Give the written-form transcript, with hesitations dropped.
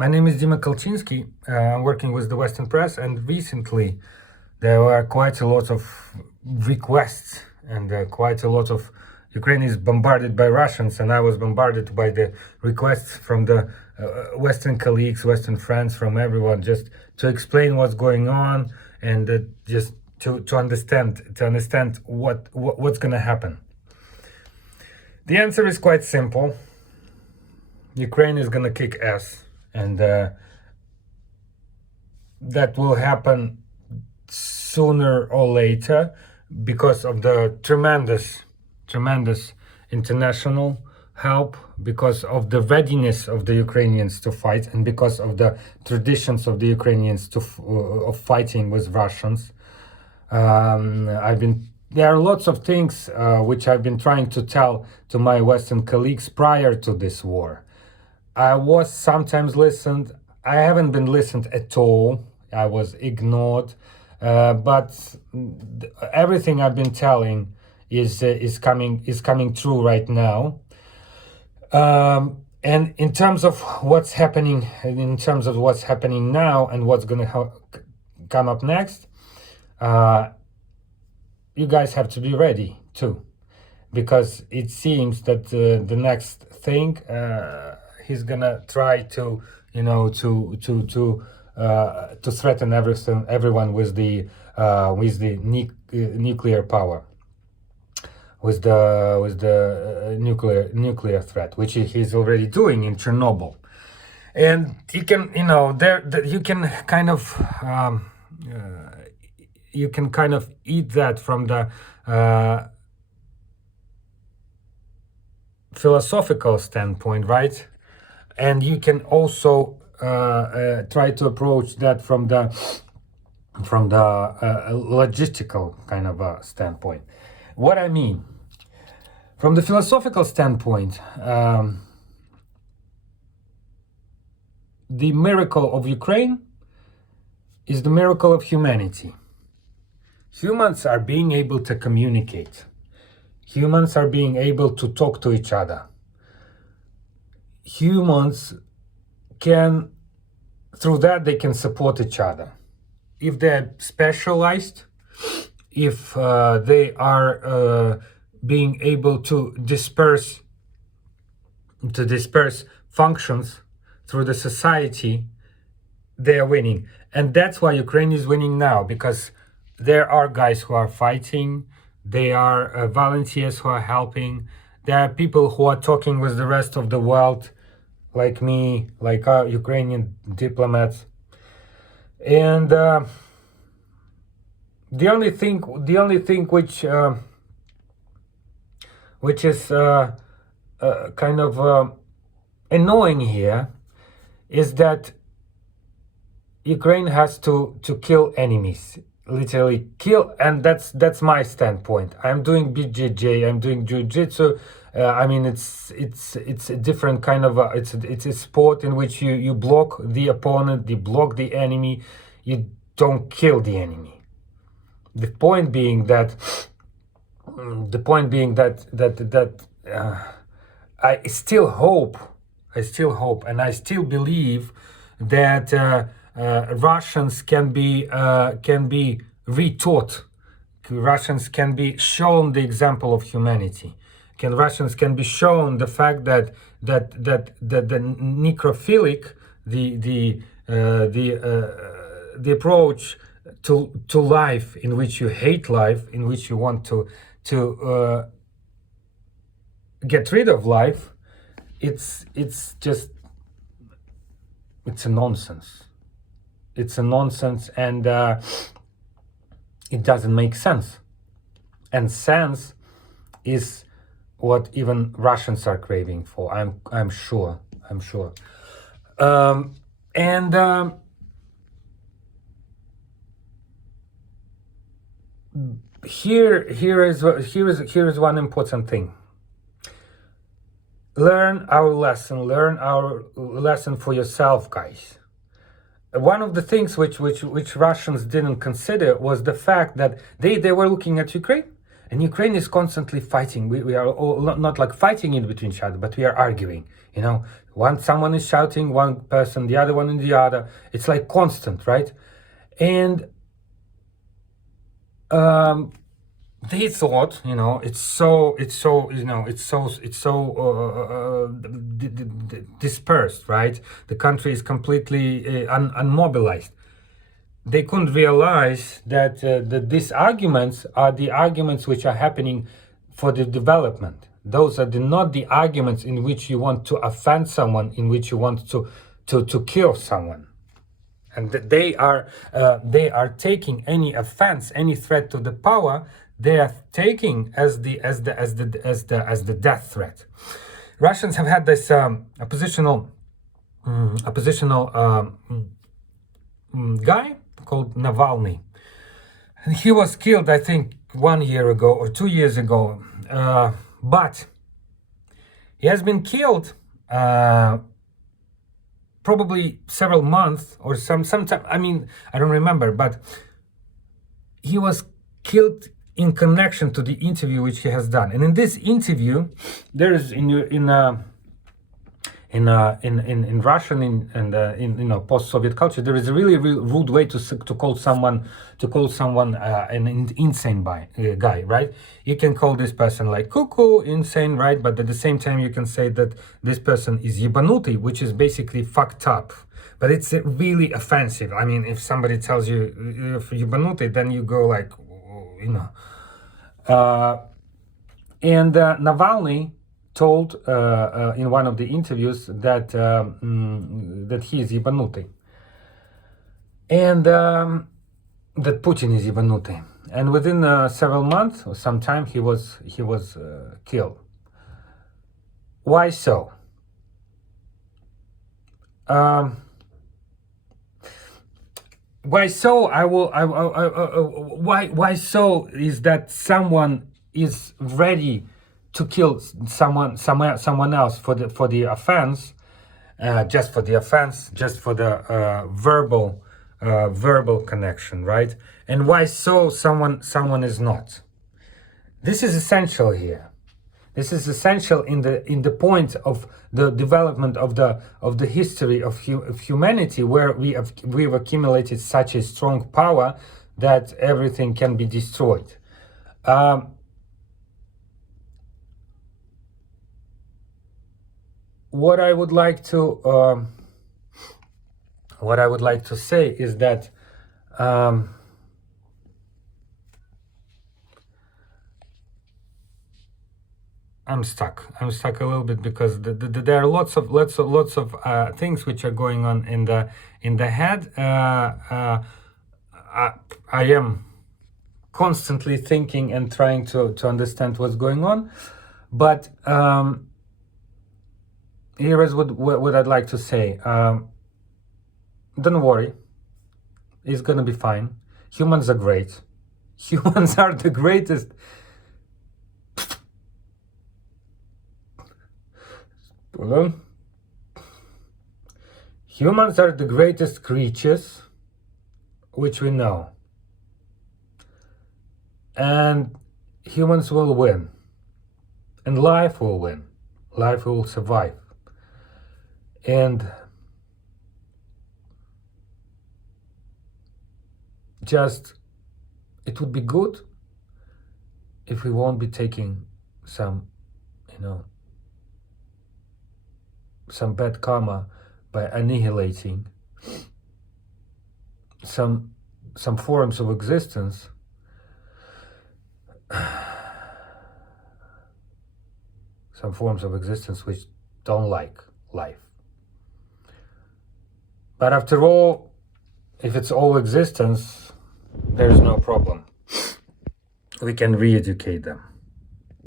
My name is Dima Kalchinsky. I'm working with the Western Press, and recently there were quite a lot of requests and quite a lot of Ukraine is bombarded by Russians, and I was bombarded by the requests from the Western colleagues, Western friends, from everyone, just to explain what's going on and just to understand what's going to happen. The answer is quite simple. Ukraine is going to kick ass, and that will happen sooner or later because of the tremendous international help, because of the readiness of the Ukrainians to fight, and because of the traditions of the Ukrainians of fighting with Russians. There are lots of things which I've been trying to tell to my Western colleagues prior to this war. I was sometimes listened. I haven't been listened at all. I was ignored. But everything I've been telling is coming true right now. And in terms of what's happening, now and what's going to come up next, you guys have to be ready too, because it seems that the next thing he's gonna try to threaten everyone with the nuclear power, with the nuclear threat, which he's already doing in Chernobyl. And you can kind of eat that from the philosophical standpoint, right? And you can also try to approach that from the logistical kind of standpoint. What I mean, from the philosophical standpoint, the miracle of Ukraine is the miracle of humanity. Humans are being able to communicate. Humans are being able to talk to each other. Humans can, through that, they can support each other. If they're specialized, if they are being able to disperse functions through the society, they are winning. And that's why Ukraine is winning now, because there are guys who are fighting, there are volunteers who are helping, there are people who are talking with the rest of the world, like me, like our Ukrainian diplomats. And the only thing which is kind of annoying here is that Ukraine has to kill enemies, literally kill, and that's my standpoint. I'm doing BJJ, I'm doing jiu-jitsu. I mean, it's a different kind of it's a sport in which you block the opponent, you block the enemy, you don't kill the enemy. The point being that I still hope, and I still believe that Russians can be retaught. Russians can be shown the example of humanity. Russians can be shown the fact that the necrophilic, the approach to life, in which you hate life, in which you want to get rid of life, it's a nonsense. It's a nonsense, and it doesn't make sense. And sense is what even Russians are craving for. I'm sure. Here is one important thing. Learn our lesson for yourself, guys. One of the things which Russians didn't consider was the fact that they were looking at Ukraine, and Ukraine is constantly fighting. We are all not like fighting in between each other, but we are arguing. You know, someone is shouting, one person, the other one in the other. It's like constant, right? And they thought, you know, it's so dispersed, right? The country is completely unmobilized. They couldn't realize that these arguments are the arguments which are happening for the development. Those are not the arguments in which you want to offend someone, in which you want to kill someone. And they are taking any offense, any threat to the power, they are taking as the death threat. Russians have had this oppositional guy called Navalny, and he was killed, I think, 1 year ago or 2 years ago. But he has been killed probably several months or sometime. I mean, I don't remember, but he was killed in connection to the interview which he has done. And in this interview, there is in Russian in post-Soviet culture, there is a really rude way to call someone an insane guy, right? You can call this person like cuckoo, insane, right? But at the same time, you can say that this person is ебанутый, which is basically fucked up. But it's really offensive. I mean, if somebody tells you ебанутый, then you go like, you know. And Navalny told in one of the interviews that that he is ебанутый, and that Putin is ебанутый. And within several months or some time, he was killed. Why so? Why so? Why so is that someone is ready to kill someone else for the offense, just for the offense, just for the verbal connection, right? And why so someone is not? This is essential here. This is essential in the point of the development of the history of humanity, where we've accumulated such a strong power that everything can be destroyed. What I would like to say is that I'm stuck a little bit, because there are lots of things which are going on in the head. I am constantly thinking and trying to understand what's going on, but here is what I'd like to say. Don't worry, it's gonna be fine. Humans are great. Humans are the greatest. Hold on. Humans are the greatest creatures which we know. And humans will win. And life will win. Life will survive. And just, it would be good if we won't be taking some, some bad karma by annihilating some forms of existence which don't like life. But after all, if it's all existence, there's no problem. We can re-educate them.